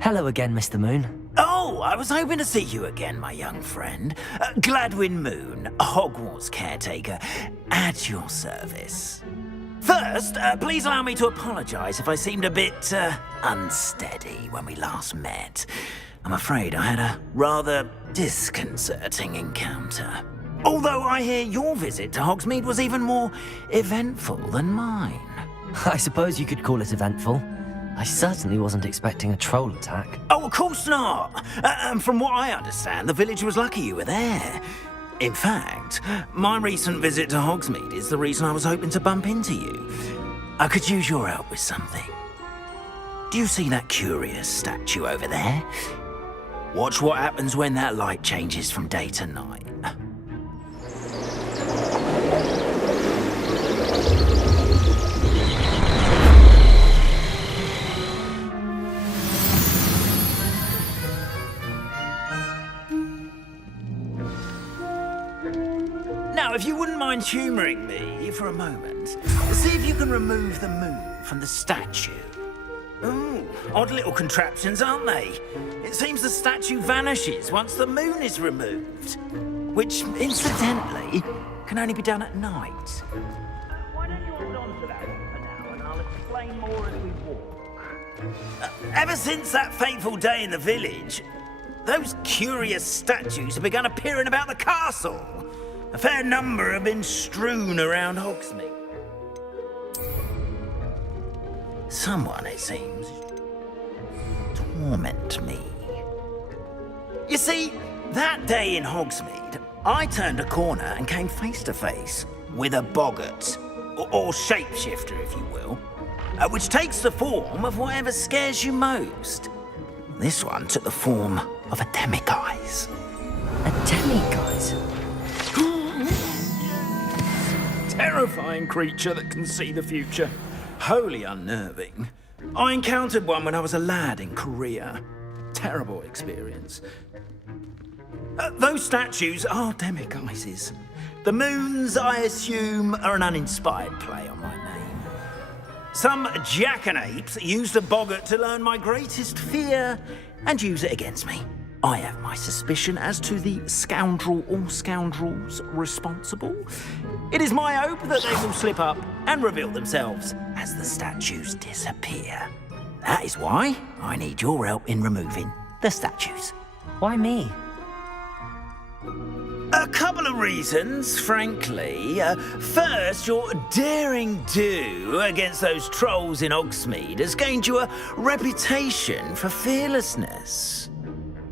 Hello again, Mr. Moon. Oh, I was hoping to see you again, my young friend. Gladwin Moon, Hogwarts caretaker, at your service. First, please allow me to apologise if I seemed a bit unsteady when we last met. I'm afraid I had a rather disconcerting encounter. Although I hear your visit to Hogsmeade was even more eventful than mine. I suppose you could call it eventful. I certainly wasn't expecting a troll attack. Oh, of course not. And from what I understand, the village was lucky you were there. In fact, my recent visit to Hogsmeade is the reason I was hoping to bump into you. I could use your help with something. Do you see that curious statue over there? Watch what happens when that light changes from day to night. Now, if you wouldn't mind humouring me for a moment, see if you can remove the moon from the statue. Ooh, odd little contraptions, aren't they? It seems the statue vanishes once the moon is removed, which, incidentally, can only be done at night. Why don't you hold on to that for now, and I'll explain more as we walk. Ever since that fateful day in the village, those curious statues have begun appearing about the castle. A fair number have been strewn around Hogsmeade. Someone, it seems, torment me. You see, that day in Hogsmeade, I turned a corner and came face to face with a boggart, or shapeshifter, if you will, which takes the form of whatever scares you most. This one took the form of a demiguise. A demiguise? Terrifying creature that can see the future. Wholly unnerving. I encountered one when I was a lad in Korea. Terrible experience. Those statues are demiguises. The moons, I assume, are an uninspired play on my name. Some jackanapes used a boggart to learn my greatest fear and use it against me. I have my suspicion as to the scoundrel or scoundrels responsible. It is my hope that they will slip up and reveal themselves as the statues disappear. That is why I need your help in removing the statues. Why me? A couple of reasons, frankly. First, your daring do against those trolls in Hogsmeade has gained you a reputation for fearlessness.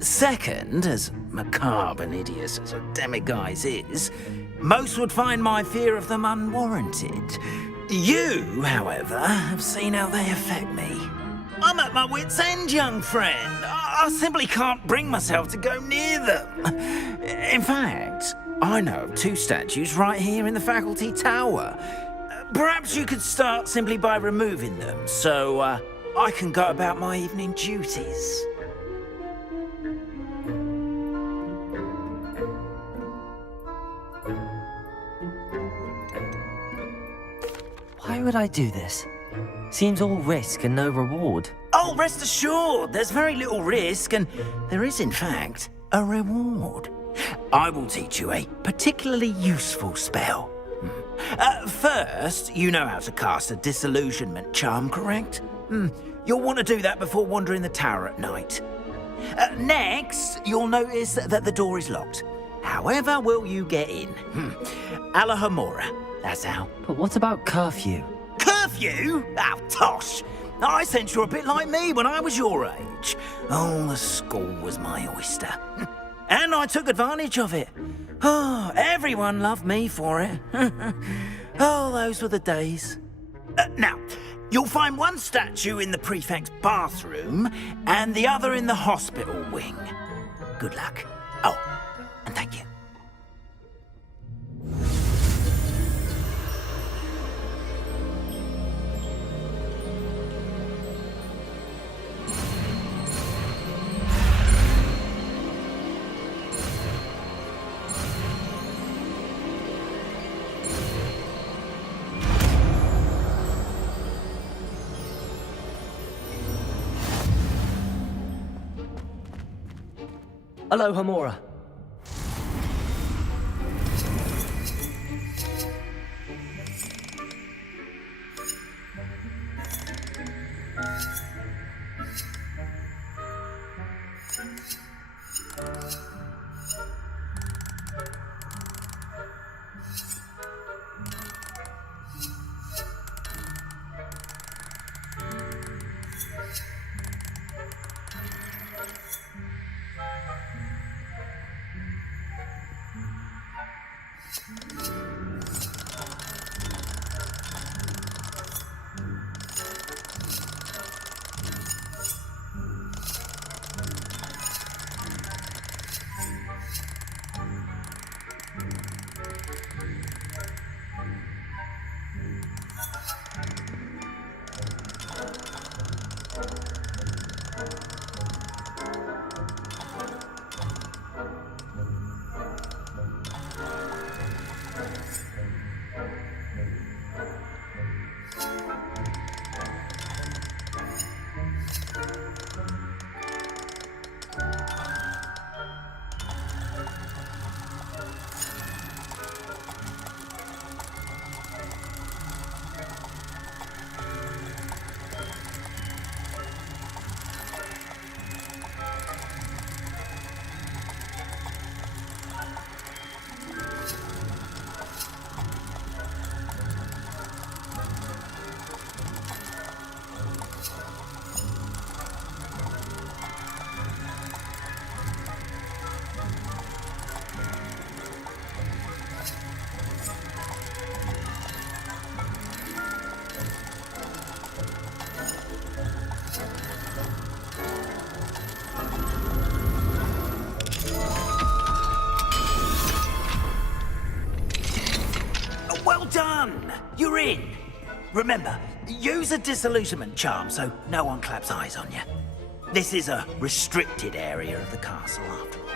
Second, as macabre and hideous as a demiguise is, most would find my fear of them unwarranted. You, however, have seen how they affect me. I'm at my wit's end, young friend. I simply can't bring myself to go near them. In fact, I know of two statues right here in the faculty tower. Perhaps you could start simply by removing them, so I can go about my evening duties. Why would I do this? Seems all risk and no reward. Oh, rest assured, there's very little risk, and there is, in fact, a reward. I will teach you a particularly useful spell. First, you know how to cast a disillusionment charm, correct? You'll want to do that before wandering the tower at night. Next, you'll notice that the door is locked. However will you get in? Alahomora, that's how. But what about curfew? Curfew? Oh, tosh! I sense you're a bit like me when I was your age. Oh, the school was my oyster. And I took advantage of it. Oh, everyone loved me for it. Oh, those were the days. Now, you'll find one statue in the prefect's bathroom and the other in the hospital wing. Good luck. Oh, and thank you. Aloha, Mora. Well done! You're in. Remember, use a disillusionment charm so no one claps eyes on you. This is a restricted area of the castle, after all.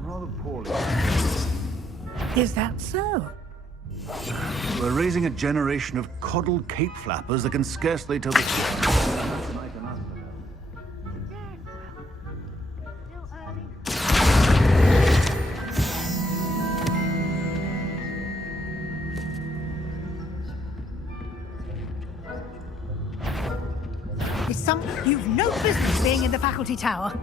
Rather poorly. Is that so? We're raising a generation of coddled cape flappers that can scarcely tell the You've no business being in the faculty tower.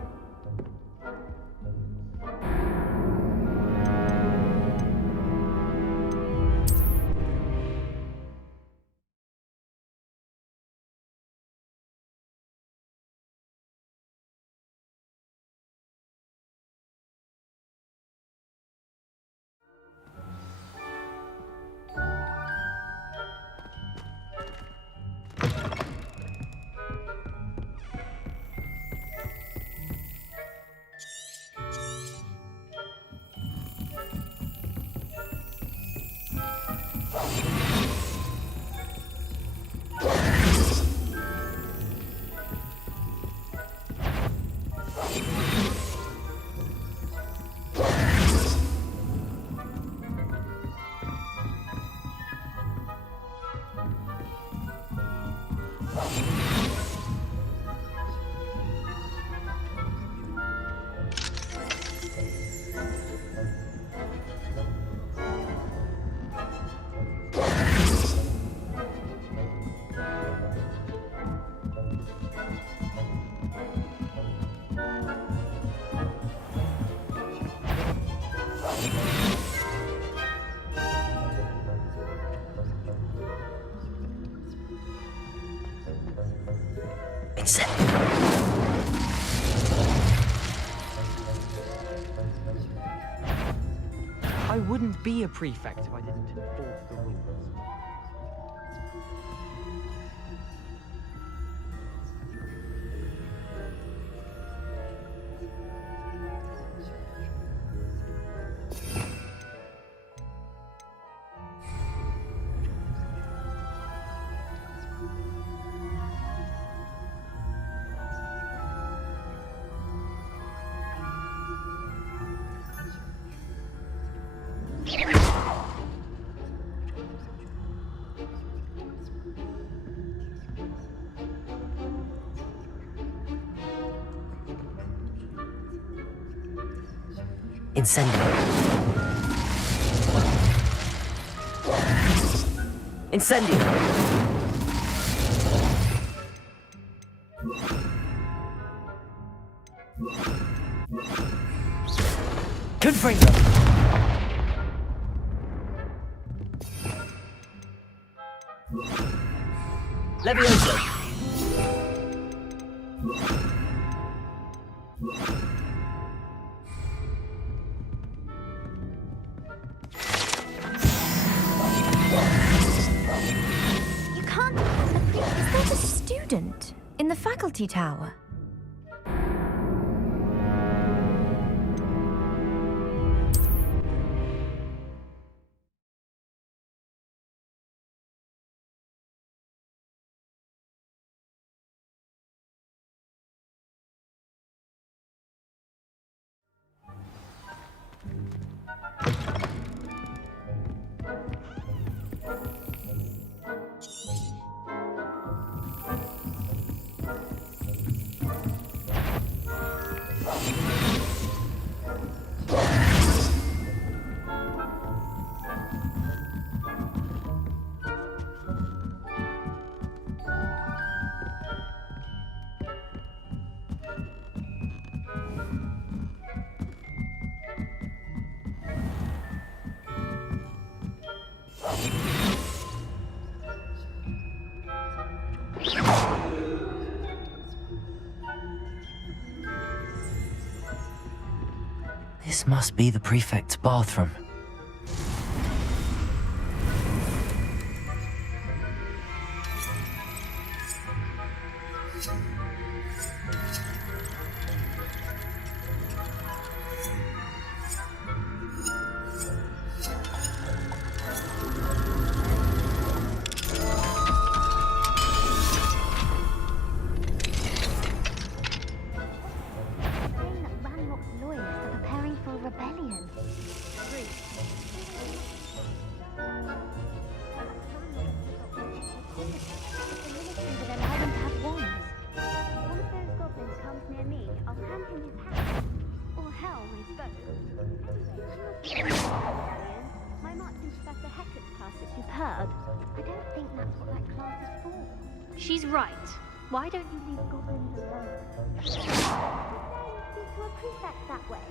I wouldn't be a prefect if I didn't enforce the rules. Incendio. Incendio. Confringo. Levioso. You can't... There's a student in the faculty tower. This must be the prefect's bathroom. Saying that Ranrock's loyalists are preparing for a rebellion. The military would allow them to have wands. One of those goblins comes near me, I'll hand him his hat. Or hell, we both. My marching Professor Hector's class is superb. I don't think that's what that class is for. She's right. Why don't you leave Goblins alone. Speak to a prefect that way.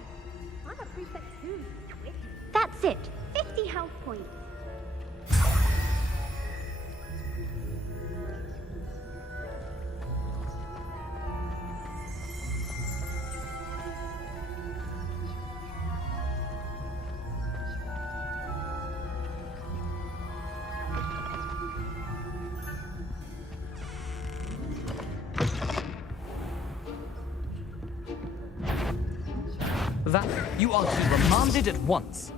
I'm a prefect too, twit. That's it. 50 health points. That you are to be remanded at once.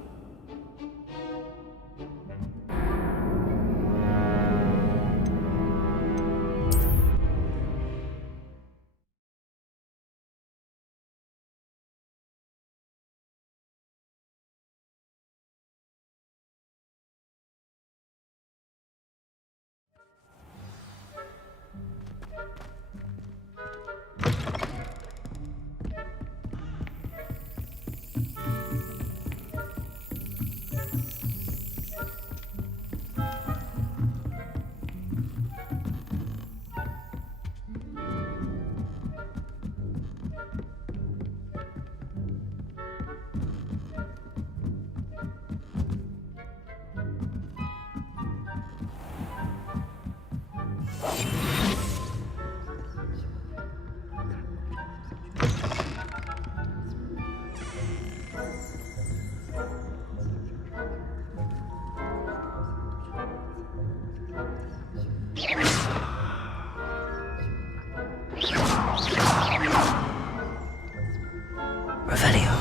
Revelio.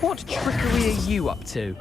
What trickery are you up to?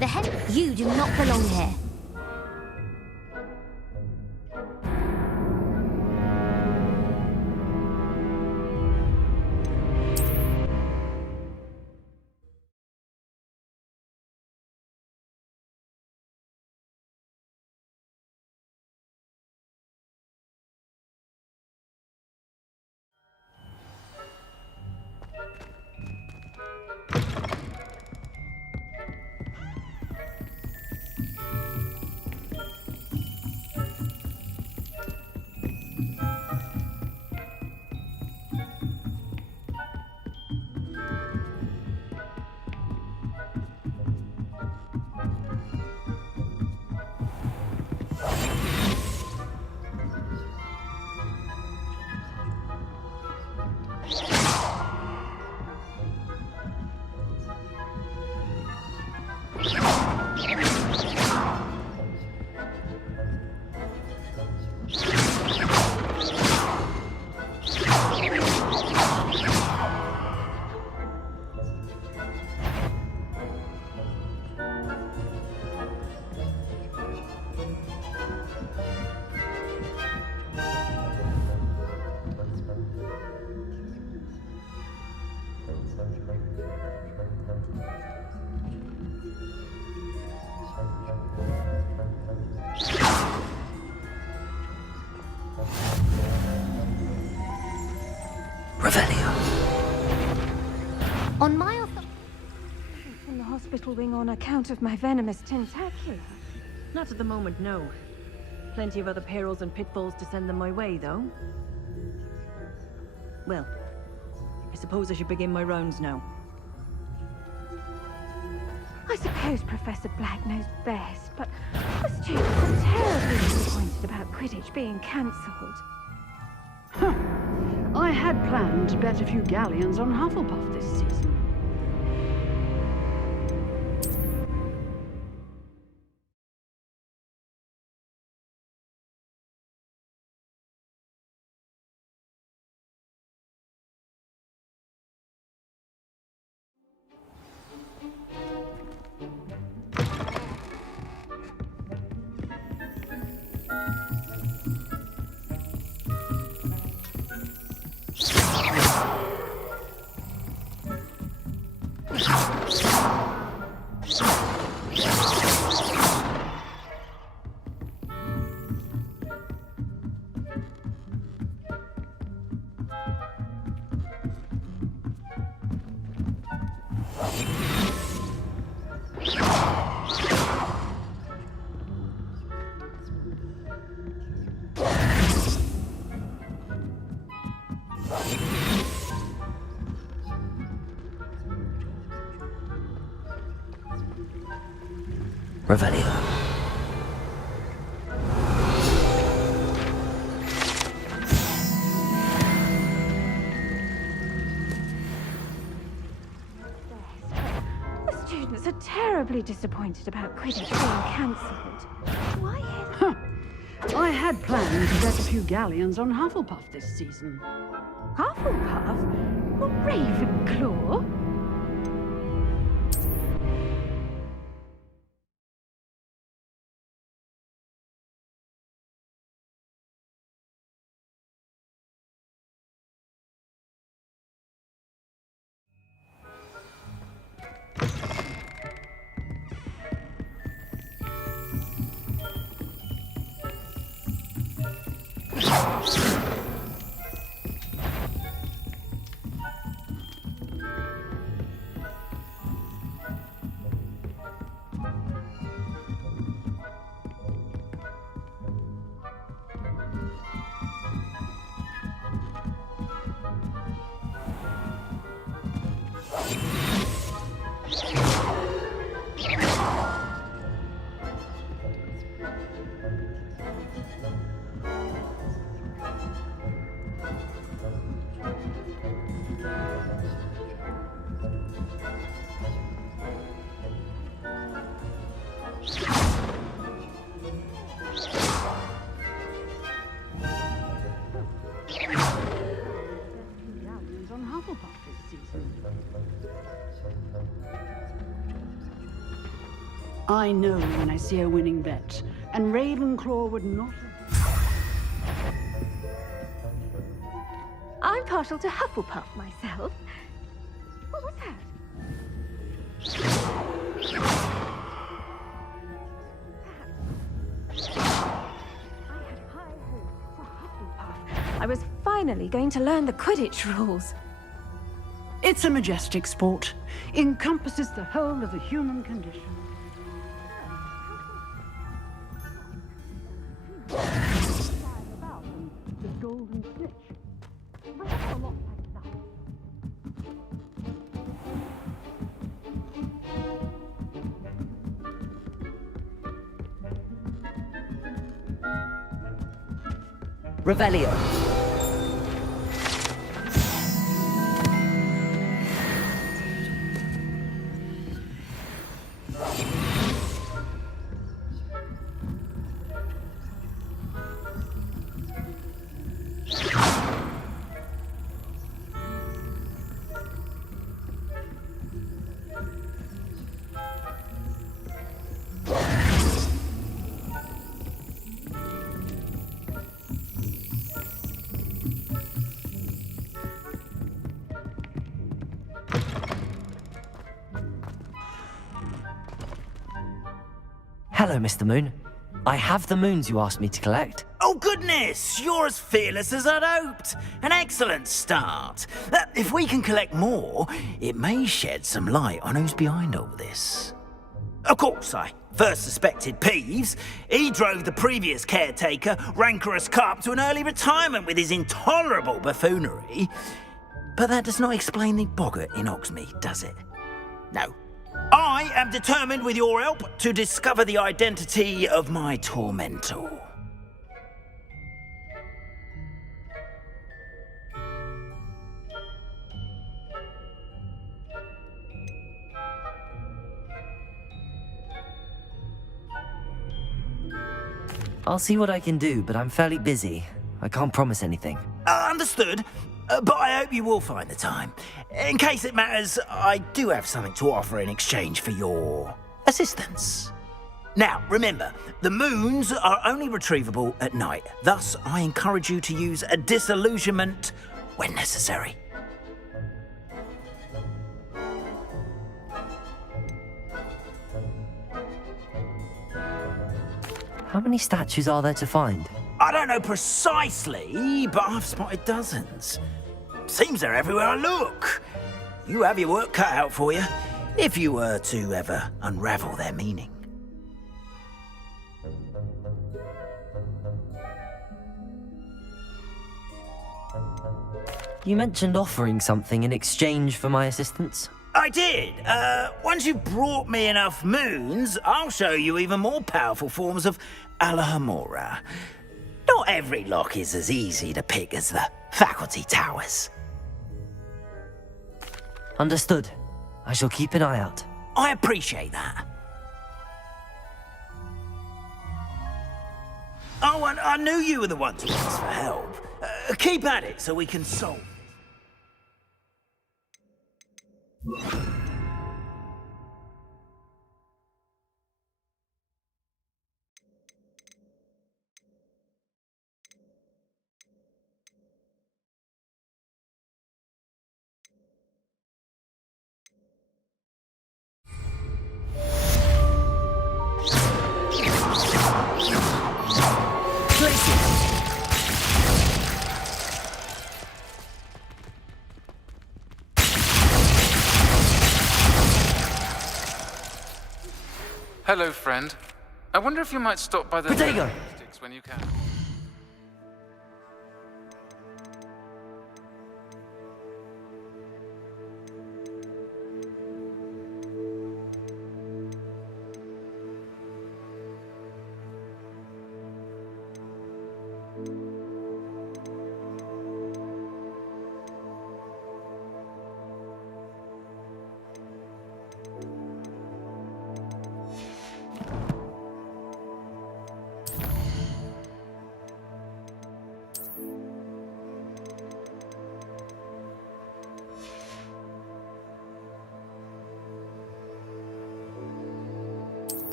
The heck? You do not belong here. Revelio. On my authority. From the hospital wing on account of my venomous tentacula. Not at the moment, no. Plenty of other perils and pitfalls to send them my way, though. Well, I suppose I should begin my rounds now. I suppose Professor Black knows best, but the students are terribly disappointed about Quidditch being cancelled. I had planned to bet a few galleons on Hufflepuff this season. Revelio. The students are terribly disappointed about Quidditch being cancelled. Do I hear I had planned to bet a few galleons on Hufflepuff this season. Hufflepuff? Or Ravenclaw? On Hufflepuff this season. I know when I see a winning bet, and Ravenclaw would not. I'm partial to Hufflepuff myself. What was that? I had high hopes for Hufflepuff. I was finally going to learn the Quidditch rules. It's a majestic sport, encompasses the whole of the human condition. The golden snitch. Perhaps a lot like that. Revelio. Hello, Mr. Moon. I have the moons you asked me to collect. Oh, goodness! You're as fearless as I'd hoped. An excellent start. If we can collect more, it may shed some light on who's behind all this. Of course, I first suspected Peeves. He drove the previous caretaker, Rancorous Carp, to an early retirement with his intolerable buffoonery. But that does not explain the boggart in Hogsmeade, does it? No. I am determined, with your help, to discover the identity of my tormentor. I'll see what I can do, but I'm fairly busy. I can't promise anything. Understood. But I hope you will find the time. In case it matters, I do have something to offer in exchange for your assistance. Now, remember, the moons are only retrievable at night. Thus, I encourage you to use a disillusionment when necessary. How many statues are there to find? I don't know precisely, but I've spotted dozens. Seems they're everywhere I look. You have your work cut out for you, if you were to ever unravel their meaning. You mentioned offering something in exchange for my assistance. I did. Once you've brought me enough moons, I'll show you even more powerful forms of Alohomora. Not every lock is as easy to pick as the faculty towers. Understood. I shall keep an eye out. I appreciate that. Oh, and I knew you were the one to ask for help. Keep at it so we can solve. Hello, friend. I wonder if you might stop by the Potato! sticks when you can.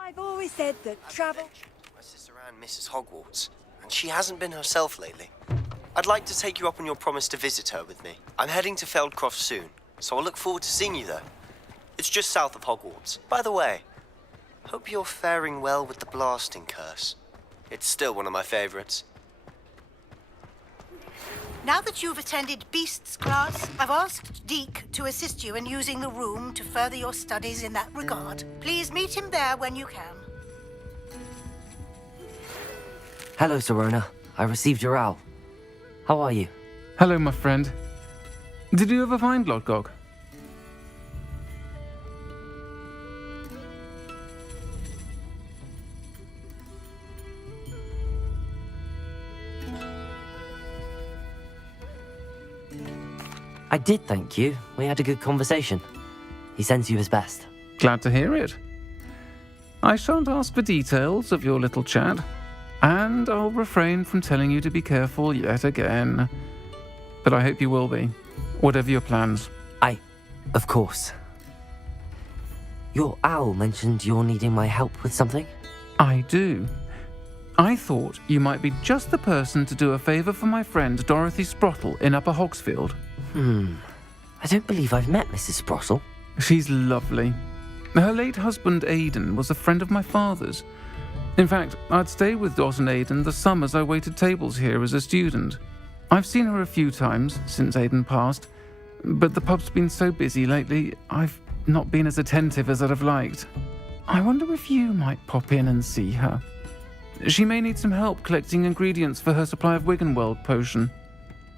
I've always said that travel... My sister Anne misses Hogwarts, and she hasn't been herself lately. I'd like to take you up on your promise to visit her with me. I'm heading to Feldcroft soon, so I'll look forward to seeing you there. It's just south of Hogwarts. By the way, hope you're faring well with the blasting curse. It's still one of my favorites. Now that you've attended Beasts class, I've asked Deke to assist you in using the room to further your studies in that regard. Please meet him there when you can. Hello, Serona. I received your owl. How are you? Hello, my friend. Did you ever find Lord Gog? I did thank you. We had a good conversation. He sends you his best. Glad to hear it. I shan't ask for details of your little chat, and I'll refrain from telling you to be careful yet again. But I hope you will be, whatever your plans. Of course. Your owl mentioned you're needing my help with something? I do. I thought you might be just the person to do a favour for my friend Dorothy Sprottle in Upper Hogsfield. I don't believe I've met Mrs. Sprottle. She's lovely. Her late husband Aidan was a friend of my father's. In fact, I'd stayed with Dot and Aidan the summers I waited tables here as a student. I've seen her a few times since Aidan passed, but the pub's been so busy lately, I've not been as attentive as I'd have liked. I wonder if you might pop in and see her. She may need some help collecting ingredients for her supply of Wiggenweld potion.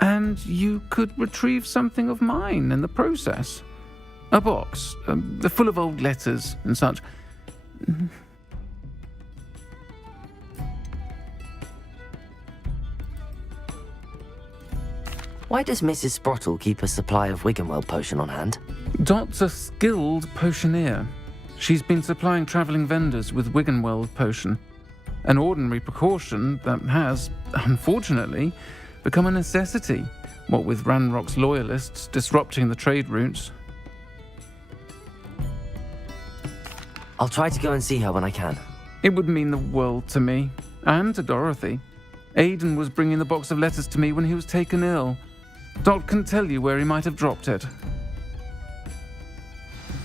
And you could retrieve something of mine in the process. A box, full of old letters and such. Why does Mrs. Sprottle keep a supply of Wiggenweld potion on hand? Dot's a skilled potioneer. She's been supplying travelling vendors with Wiggenweld potion, an ordinary precaution that has, unfortunately, become a necessity, what with Ranrock's loyalists disrupting the trade routes. I'll try to go and see her when I can. It would mean the world to me, and to Dorothy. Aidan was bringing the box of letters to me when he was taken ill. Dot can tell you where he might have dropped it.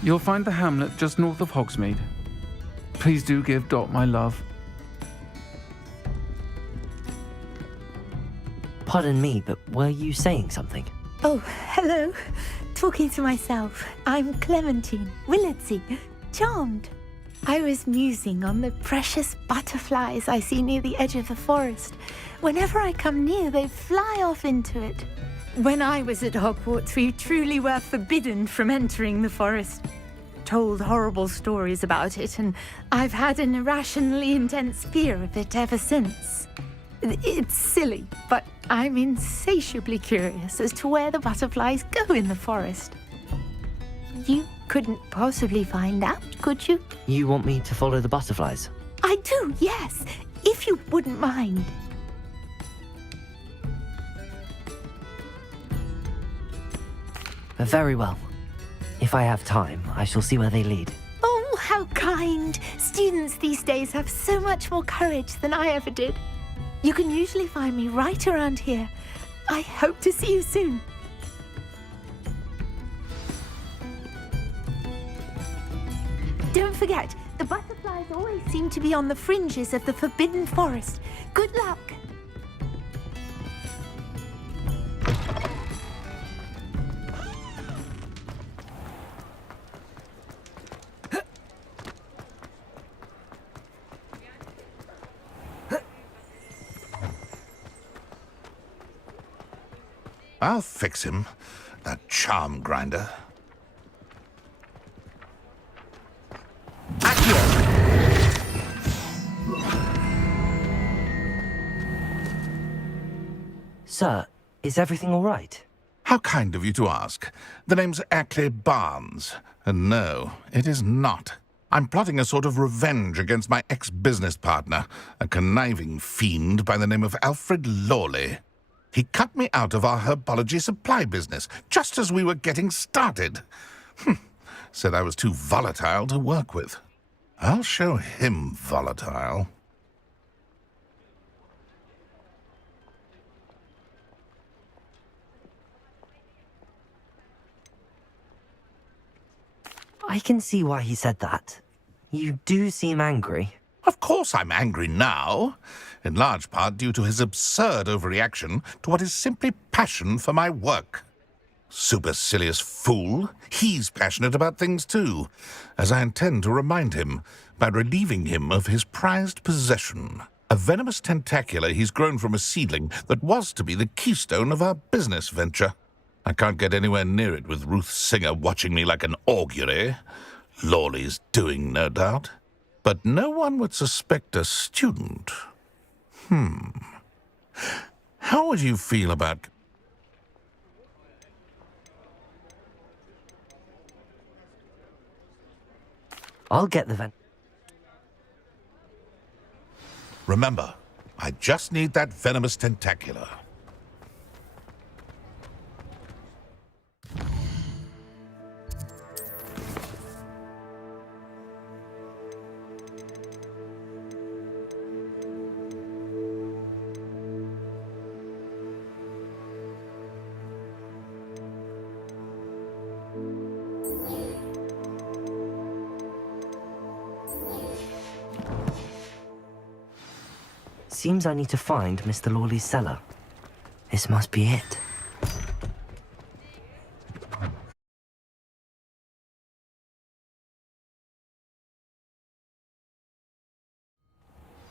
You'll find the hamlet just north of Hogsmeade. Please do give Dot my love. Pardon me, but were you saying something? Oh, hello. Talking to myself. I'm Clementine Willardsey. Charmed. I was musing on the precious butterflies I see near the edge of the forest. Whenever I come near, they fly off into it. When I was at Hogwarts, we truly were forbidden from entering the forest. Told horrible stories about it, and I've had an irrationally intense fear of it ever since. It's silly, but I'm insatiably curious as to where the butterflies go in the forest. You couldn't possibly find out, could you? You want me to follow the butterflies? I do, yes, if you wouldn't mind. Very well. If I have time, I shall see where they lead. Oh, how kind! Students these days have so much more courage than I ever did. You can usually find me right around here. I hope to see you soon. Don't forget, the butterflies always seem to be on the fringes of the Forbidden Forest. Good luck! I'll fix him, that charm grinder. Sir, is everything all right? How kind of you to ask. The name's Ackley Barnes. And no, it is not. I'm plotting a sort of revenge against my ex-business partner, a conniving fiend by the name of Alfred Lawley. He cut me out of our herbology supply business, just as we were getting started. Said I was too volatile to work with. I'll show him volatile. I can see why he said that. You do seem angry. Of course I'm angry now, in large part due to his absurd overreaction to what is simply passion for my work. Supercilious fool, he's passionate about things too, as I intend to remind him by relieving him of his prized possession, a venomous tentacula he's grown from a seedling that was to be the keystone of our business venture. I can't get anywhere near it with Ruth Singer watching me like an augury. Lawley's doing, no doubt. But no one would suspect a student. How would you feel about... I'll get the Remember, I just need that venomous tentacular. Seems I need to find Mr. Lawley's cellar. This must be it.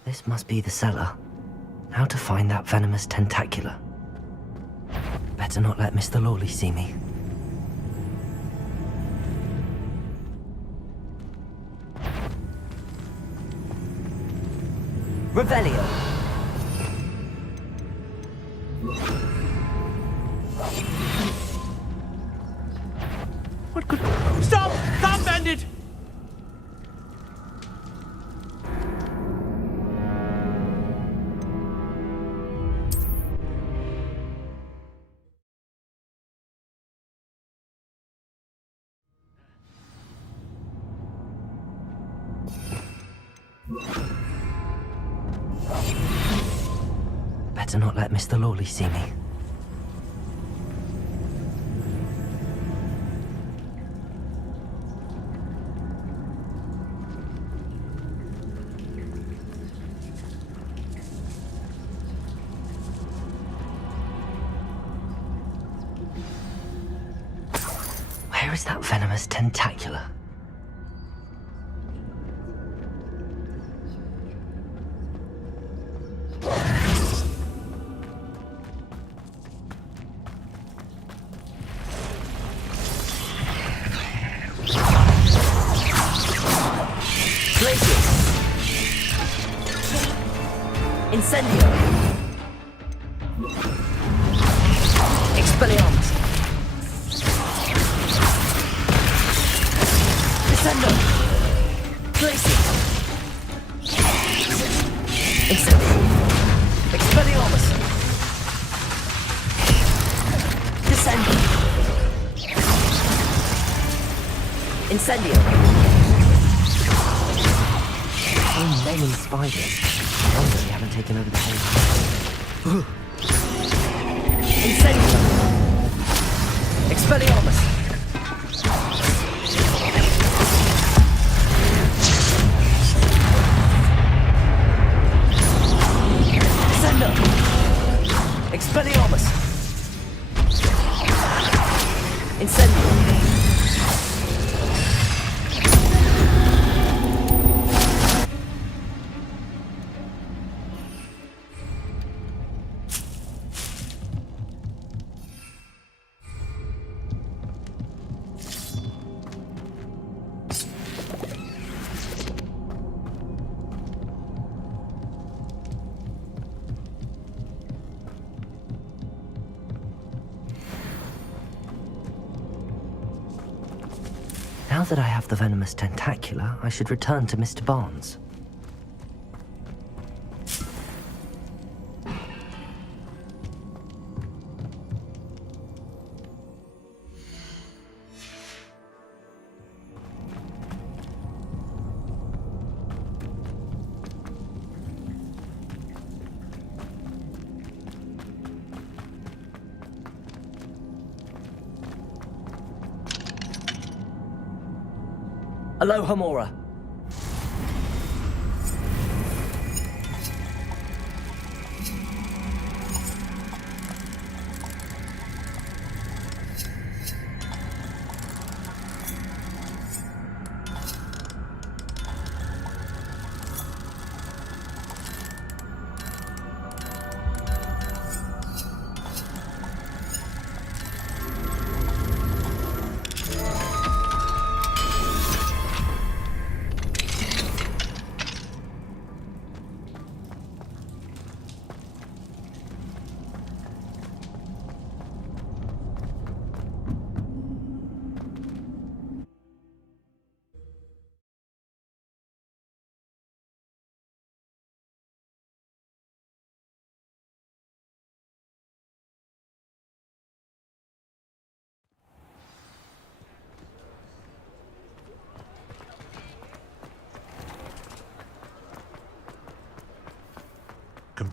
This must be the cellar. How to find that venomous tentacular? Better not let Mr. Lawley see me. Revelio. What could... Stop! Stop, bandit! Better not let Mr. Lawley see me. Where is that venomous tentacular? Incendio! Expelliarmus! Descendo! Glacius! Incendio! Expelliarmus! Descendo! Incendio! So many spiders. I wonder they haven't taken over the whole... Incendio! Expelliarmus! Descendo! Expelliarmus! Incendio! Now that I have the venomous tentacular, I should return to Mr. Barnes. Aloha, Mora.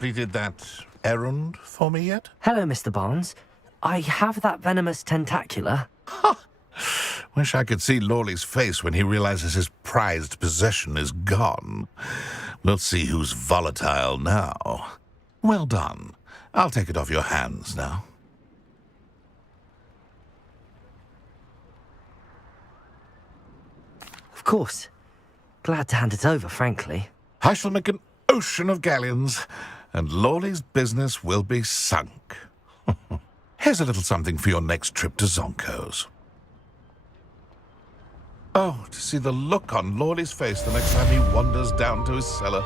completed that errand for me yet? Hello, Mr. Barnes. I have that venomous tentacula. Wish I could see Lawley's face when he realizes his prized possession is gone. We'll see who's volatile now. Well done. I'll take it off your hands now. Of course. Glad to hand it over, frankly. I shall make an ocean of galleons, and Lawley's business will be sunk. Here's a little something for your next trip to Zonko's. Oh, to see the look on Lawley's face the next time he wanders down to his cellar.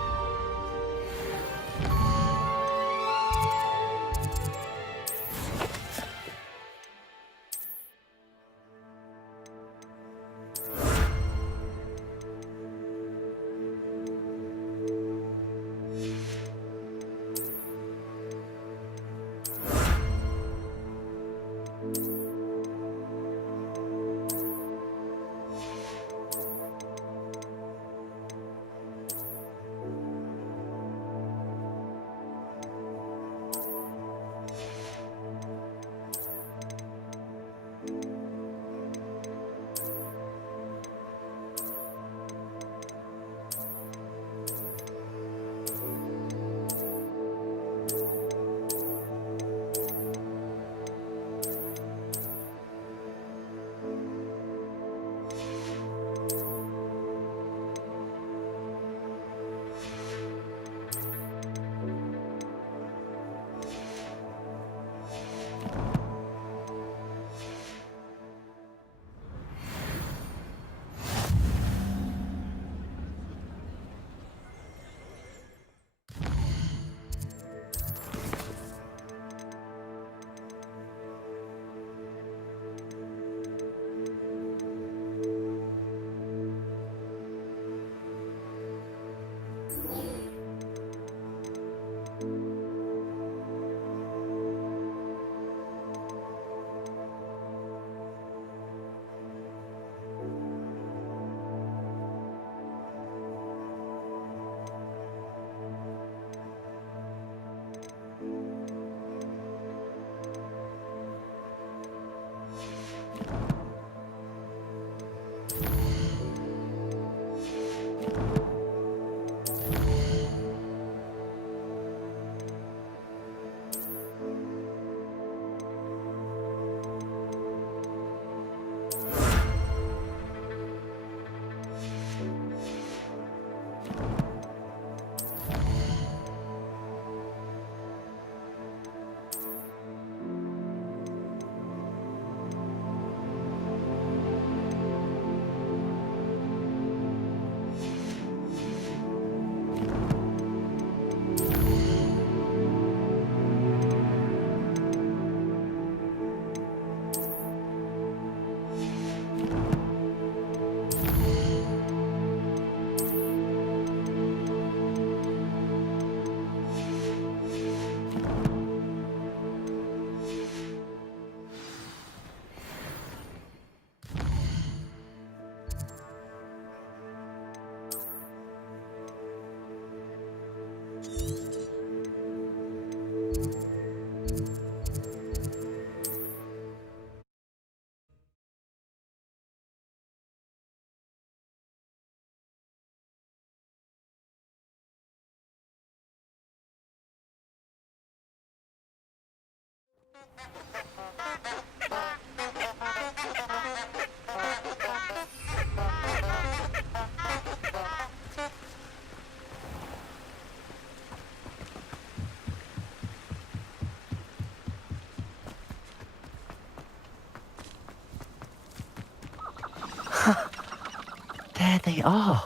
There they are.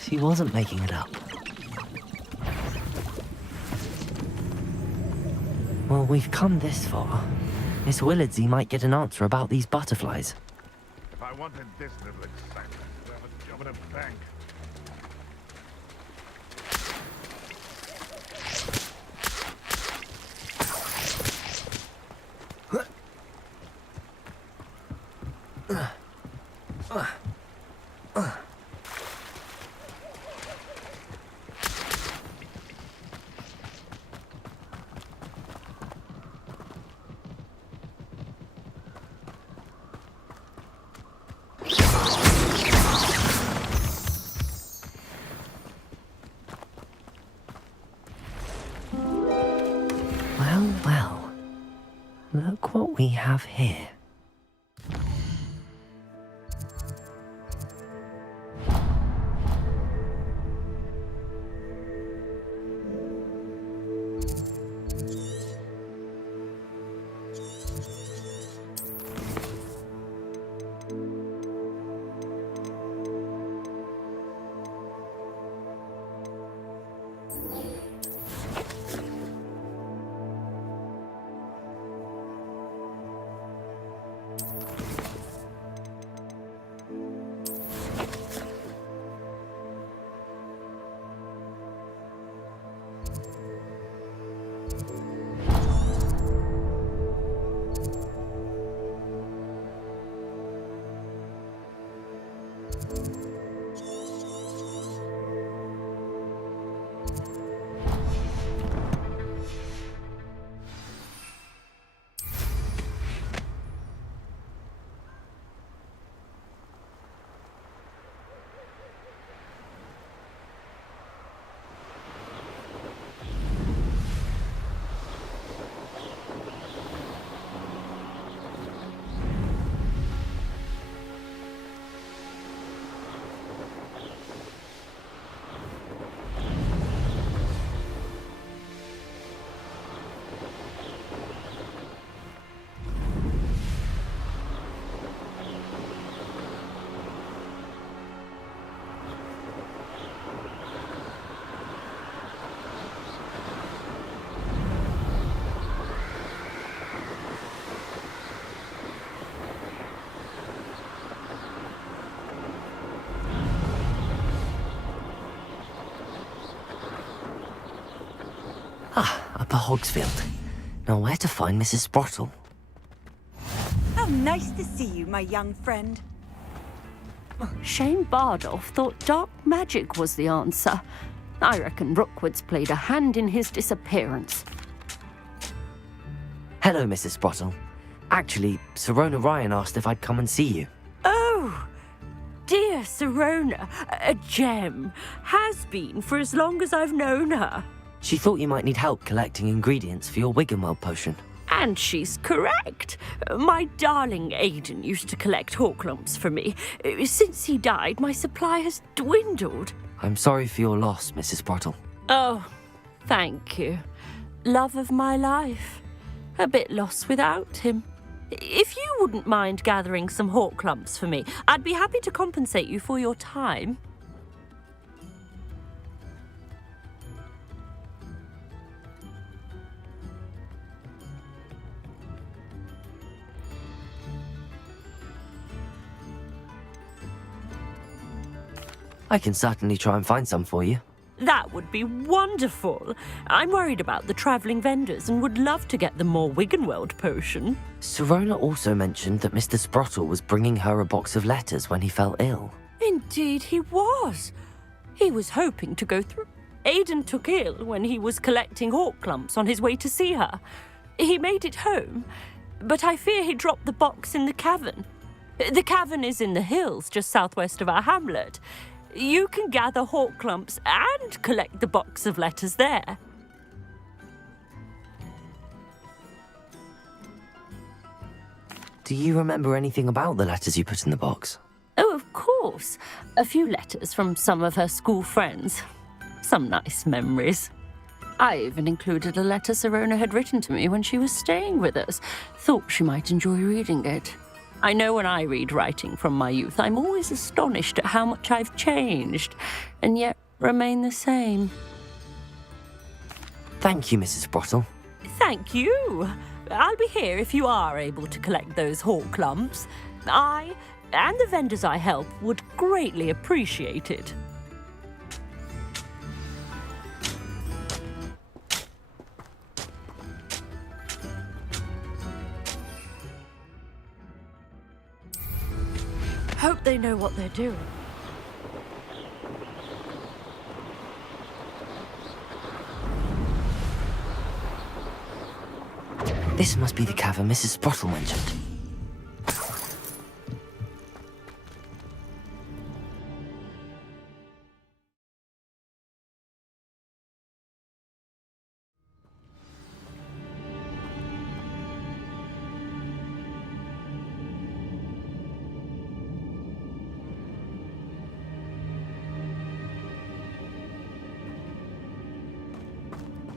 She wasn't making it up. Well, we've come this far. Miss Willardsey might get an answer about these butterflies. If I wanted this little excitement, I'd have a job at a bank. have here? Upper Hogsfield. Now where to find Mrs. Sprottle? How nice to see you, my young friend. Shane Bardolph thought dark magic was the answer. I reckon Rookwood's played a hand in his disappearance. Hello, Mrs. Sprottle. Actually, Serona Ryan asked if I'd come and see you. Oh, dear Serona, a gem. Has been for as long as I've known her. She thought you might need help collecting ingredients for your Wiggenweld potion. And she's correct. My darling Aidan used to collect Horklumps for me. Since he died, my supply has dwindled. I'm sorry for your loss, Mrs. Sprottle. Oh, thank you. Love of my life. A bit lost without him. If you wouldn't mind gathering some Horklumps for me, I'd be happy to compensate you for your time. I can certainly try and find some for you. That would be wonderful. I'm worried about the travelling vendors and would love to get them more Wiggenweld potion. Serona also mentioned that Mr. Sprottle was bringing her a box of letters when he fell ill. Indeed he was. He was hoping to go through. Aidan took ill when he was collecting Horklumps on his way to see her. He made it home, but I fear he dropped the box in the cavern. The cavern is in the hills just southwest of our hamlet. You can gather Horklumps and collect the box of letters there. Do you remember anything about the letters you put in the box? Oh, of course. A few letters from some of her school friends. Some nice memories. I even included a letter Serona had written to me when she was staying with us. Thought she might enjoy reading it. I know when I read writing from my youth, I'm always astonished at how much I've changed, and yet remain the same. Thank you, Mrs. Sprottle. Thank you. I'll be here if you are able to collect those Horklumps. I, and the vendors I help, would greatly appreciate it. Hope they know what they're doing. This must be the cavern Mrs. Sprottle mentioned.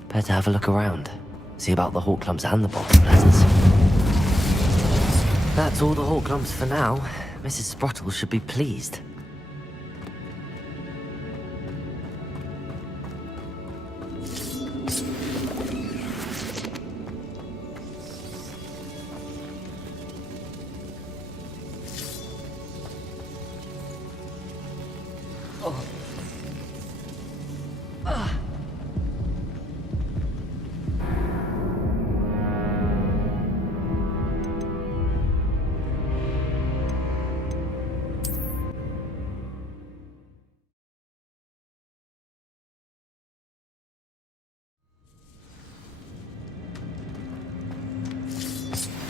Better have a look around. See about the Hawk Clumps and the box of letters. That's all the Hawk Clumps for now. Mrs. Sprottle should be pleased.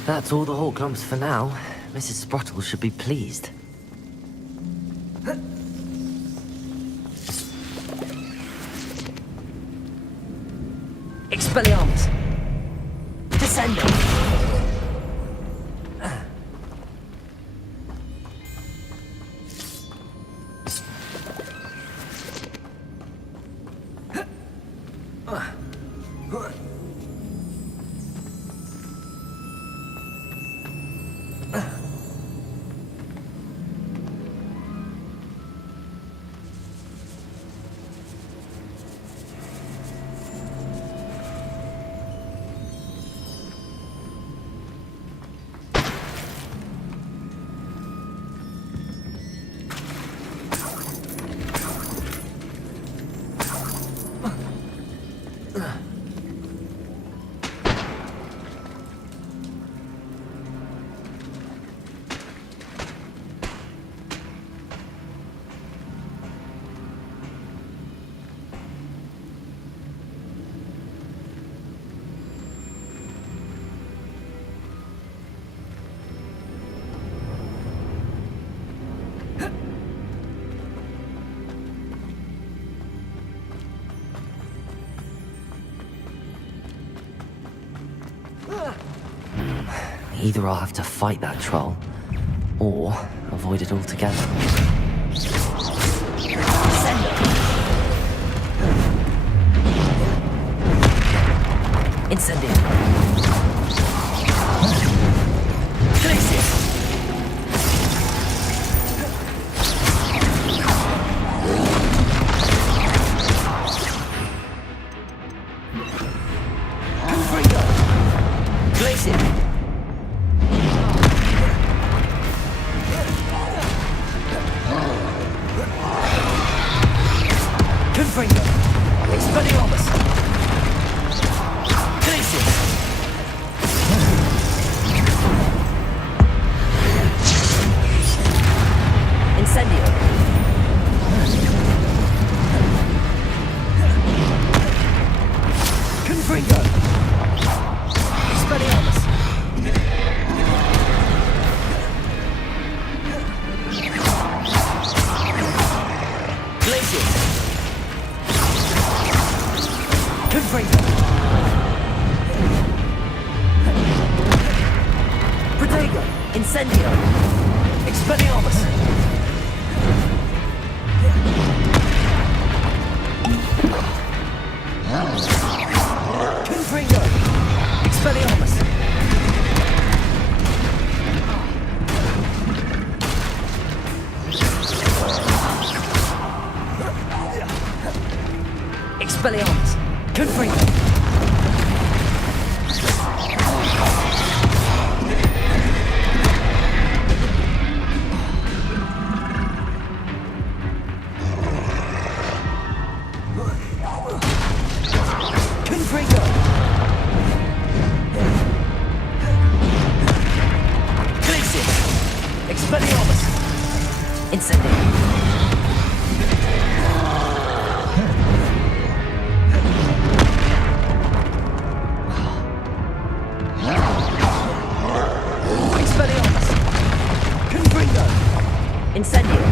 That's all the Hawk Clumps for now. Mrs. Sprottle should be pleased. Expelliarmus! Descendo! Either I'll have to fight that troll, or avoid it altogether. Incendio! Glacius! Confringo! Glacius! Confringo! Expelliarmus! Glacius! Incendio! Confringo! Expelliarmus! Glacius! Confringo! Protego! Incendio! Expelliarmus! Confringo! Expelliarmus! Expelliarmus! Confringo! Confringo! Glacius! Expelliarmus! Incendio! Expelliarmus! Confringo! Incendio!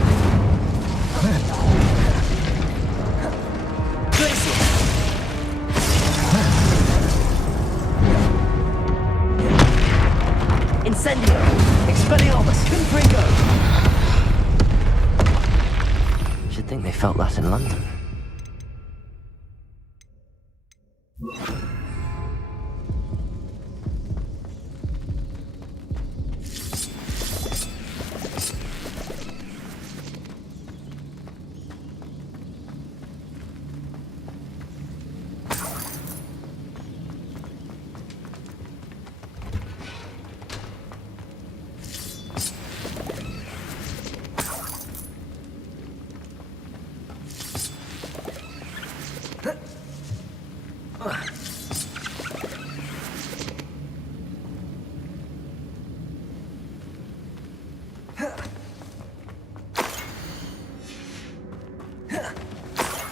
Glacius! Incendio! Expelliarmus! Confringo! Should think they felt that in London.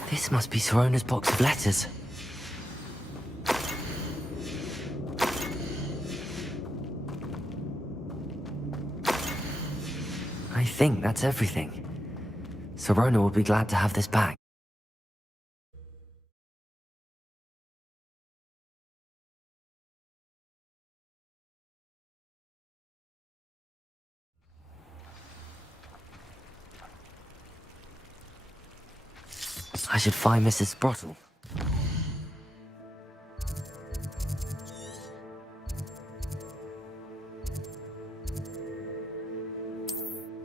This must be Sirona's box of letters. I think that's everything. Sirona will be glad to have this back. I should find Mrs. Sprottle.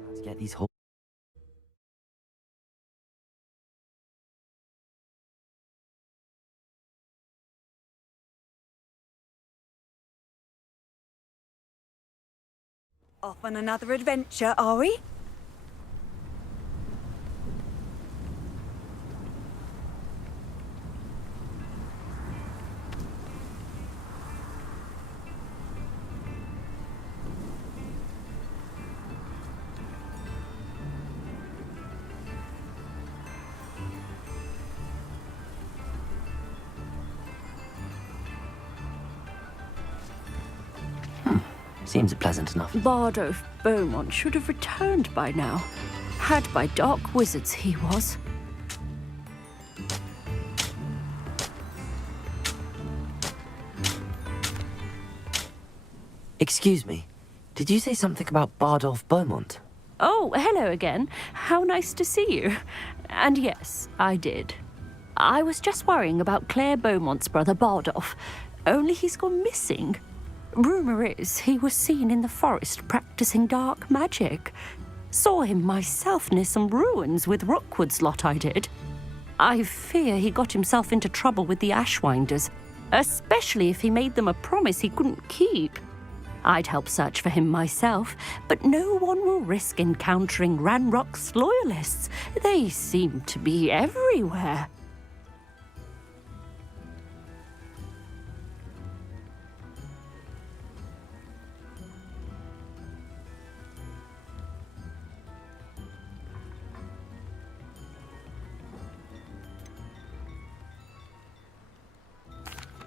Let's get these whole... Off on another adventure, are we? Seems pleasant enough. Bardolph Beaumont should have returned by now. Had by dark wizards he was. Excuse me, did you say something about Bardolph Beaumont? Oh, hello again. How nice to see you. And yes, I did. I was just worrying about Claire Beaumont's brother Bardolph, only he's gone missing. Rumour is he was seen in the forest practicing dark magic. Saw him myself near some ruins with Rookwood's lot I did. I fear he got himself into trouble with the Ashwinders, especially if he made them a promise he couldn't keep. I'd help search for him myself, but no one will risk encountering Ranrock's loyalists. They seem to be everywhere.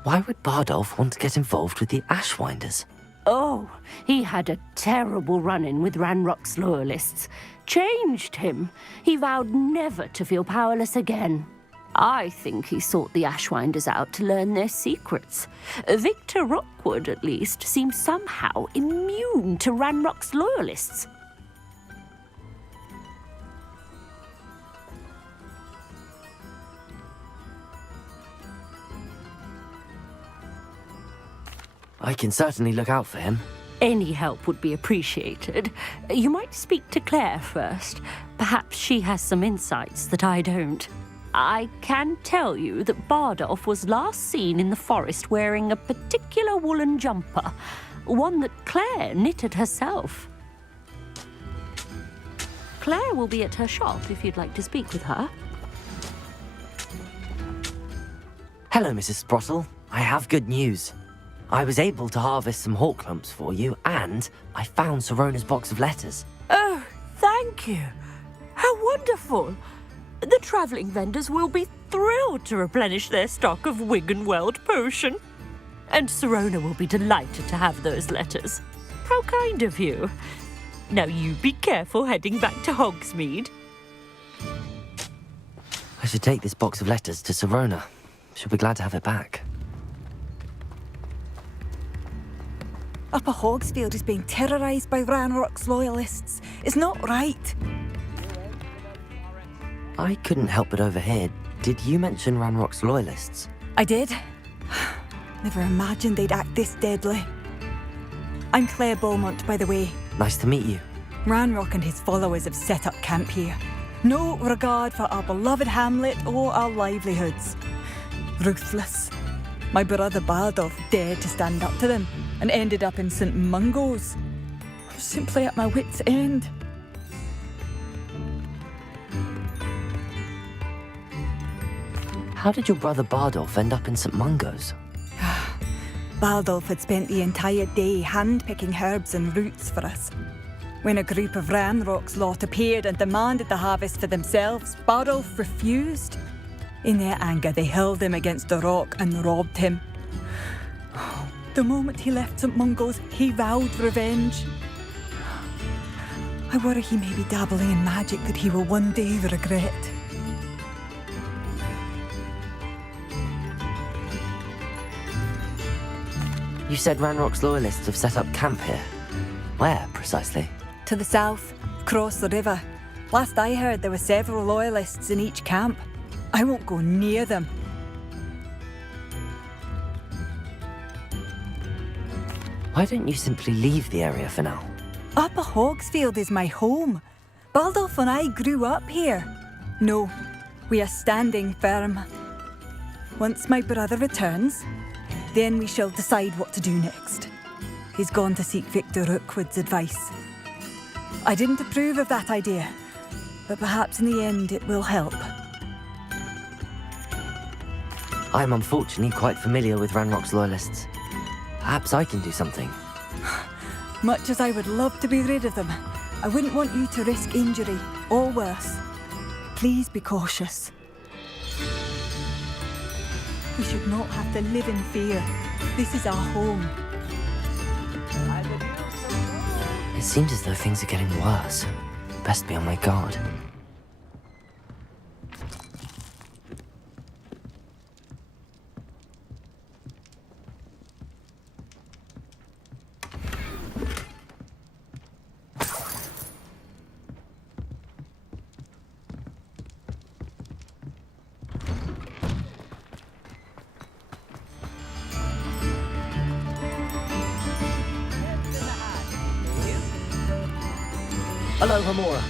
Why would Bardolph want to get involved with the Ashwinders? Oh, he had a terrible run-in with Ranrock's loyalists. Changed him. He vowed never to feel powerless again. I think he sought the Ashwinders out to learn their secrets. Victor Rookwood, at least, seems somehow immune to Ranrock's loyalists. I can certainly look out for him. Any help would be appreciated. You might speak to Claire first. Perhaps she has some insights that I don't. I can tell you that Bardolph was last seen in the forest wearing a particular woolen jumper, one that Claire knitted herself. Claire will be at her shop if you'd like to speak with her. Hello, Mrs. Sprottle. I have good news. I was able to harvest some hawk clumps for you, and I found Sirona's box of letters. Oh, thank you. How wonderful. The travelling vendors will be thrilled to replenish their stock of Wiggenweld potion. And Sirona will be delighted to have those letters. How kind of you. Now you be careful heading back to Hogsmeade. I should take this box of letters to Sirona. She'll be glad to have it back. Upper Hogsfield is being terrorised by Ranrock's loyalists. It's not right. I couldn't help but overhear. Did you mention Ranrock's loyalists? I did. Never imagined they'd act this deadly. I'm Claire Beaumont, by the way. Nice to meet you. Ranrock and his followers have set up camp here. No regard for our beloved hamlet or our livelihoods. Ruthless. My brother Bardolph dared to stand up to them and ended up in St. Mungo's. I'm simply at my wit's end. How did your brother Bardolph end up in St. Mungo's? Bardolph had spent the entire day hand-picking herbs and roots for us. When a group of Ranrock's lot appeared and demanded the harvest for themselves, Bardolph refused. In their anger, they hurled him against a rock and robbed him. The moment he left St. Mungo's, he vowed revenge. I worry he may be dabbling in magic that he will one day regret. You said Ranrock's loyalists have set up camp here. Where, precisely? To the south, across the river. Last I heard, there were several loyalists in each camp. I won't go near them. Why don't you simply leave the area for now? Upper Hogsfield is my home. Baldolph and I grew up here. No, we are standing firm. Once my brother returns, then we shall decide what to do next. He's gone to seek Victor Rookwood's advice. I didn't approve of that idea, but perhaps in the end it will help. I'm unfortunately quite familiar with Ranrock's loyalists. Perhaps I can do something. Much as I would love to be rid of them, I wouldn't want you to risk injury, or worse. Please be cautious. We should not have to live in fear. This is our home. It seems as though things are getting worse. Best be on my guard. Hello, Hamora.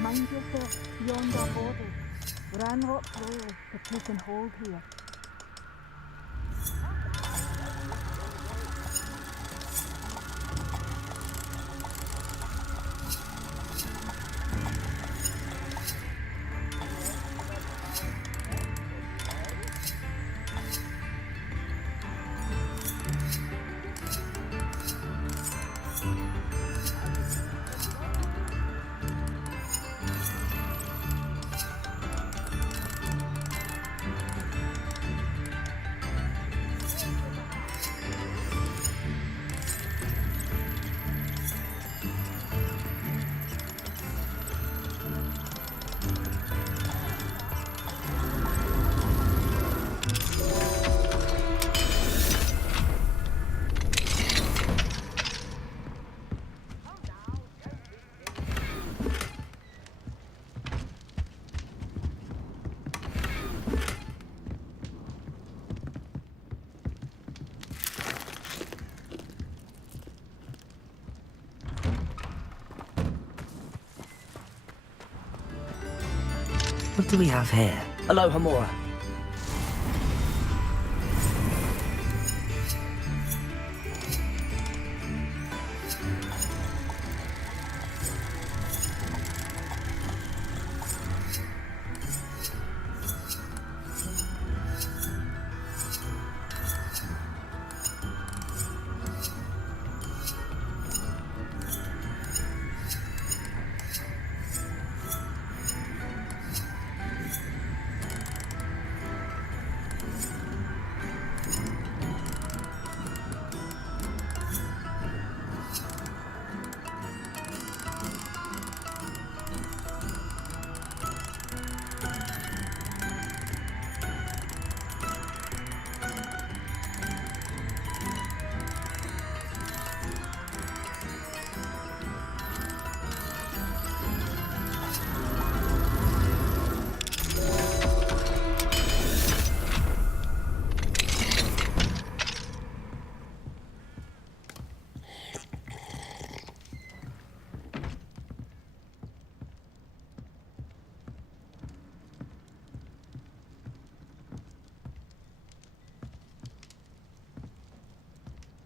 Mind yourself beyond our borders. Ranrock's royals have taken hold here. What do we have here? Hello, Hamora.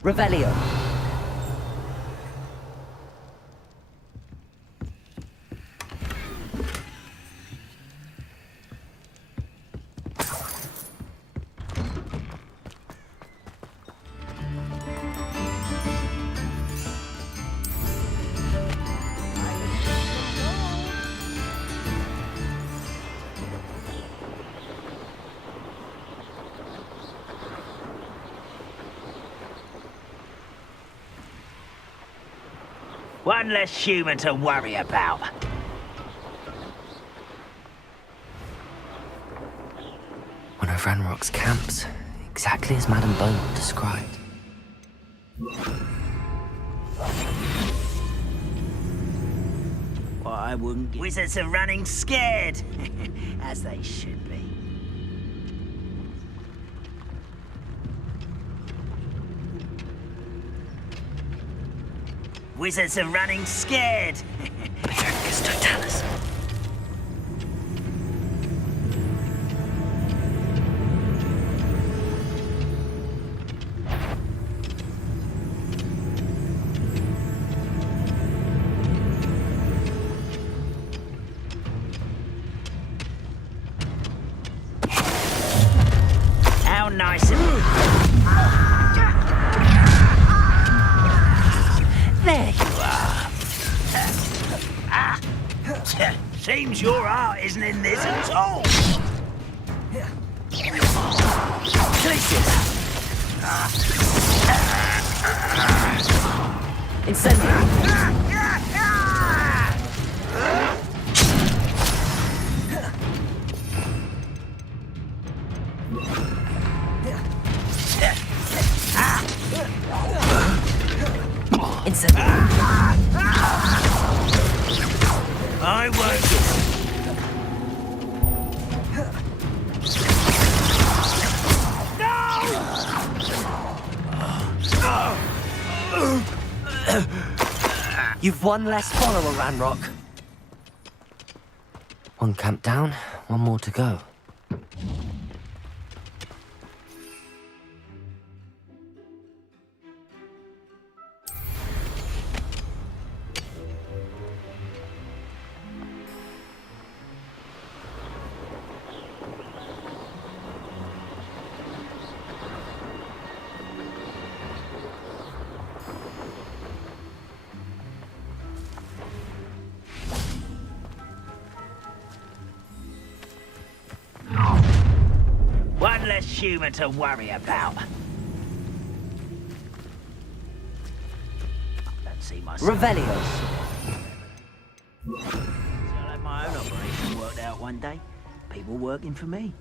Revelio. One less human to worry about. One of Ranrock's camps, exactly as Madame Beaumont described. Well, I wouldn't get... Wizards are running scared, as they should be. Wizards are running scared. Patroclus Totalis. How nice of you. There you are. Seems your art isn't in this at all. I won't. You've one less follower, Ranrock. One camp down, one more to go. One less human to worry about. Don't see myself. Revelio. So I'll have my own operation worked out one day. People working for me.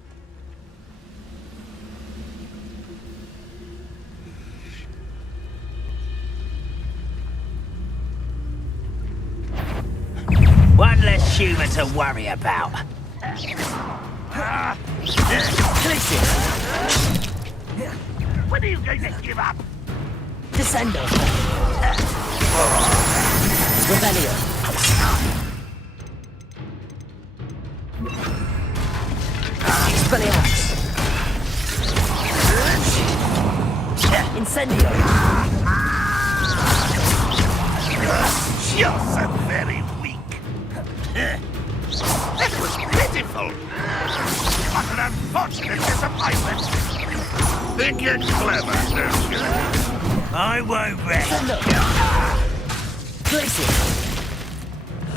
One less human to worry about. When are you going to give up? Descendo. Revelio. Expelliarmus. Incendio. You're so very weak. That was pitiful. What an unfortunate disappointment. Think you're clever, don't you? I won't rest. Glacier.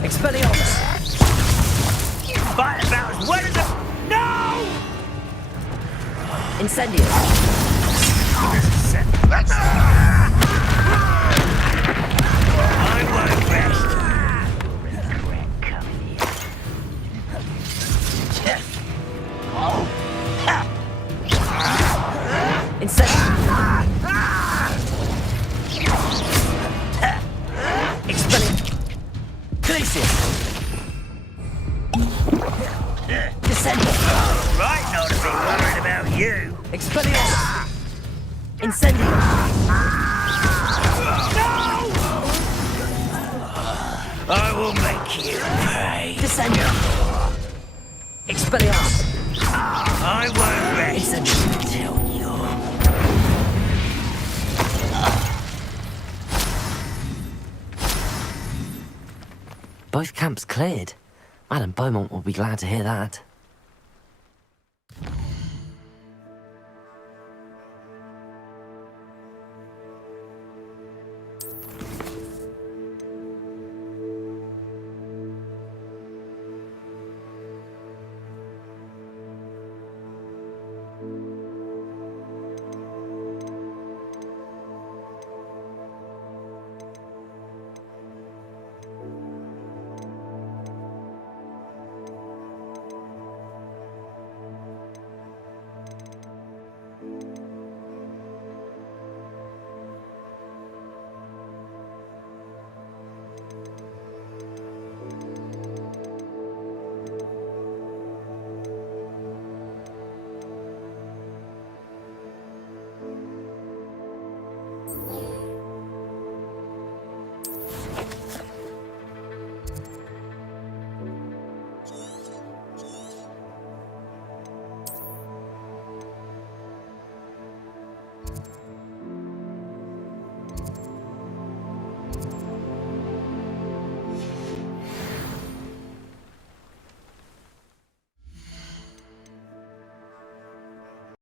Expelliarmus. Fight about as well as a... No! Incendio. I won't rest. Regret coming here. Incendio. Expelliarmus. Glacier. Descendo. Right, not to be worried about you. Expelliarmus. Incendio. I will make you pay. Descendo. Expelliarmus. I won't rest until you're... Both camps cleared. Madame Beaumont will be glad to hear that.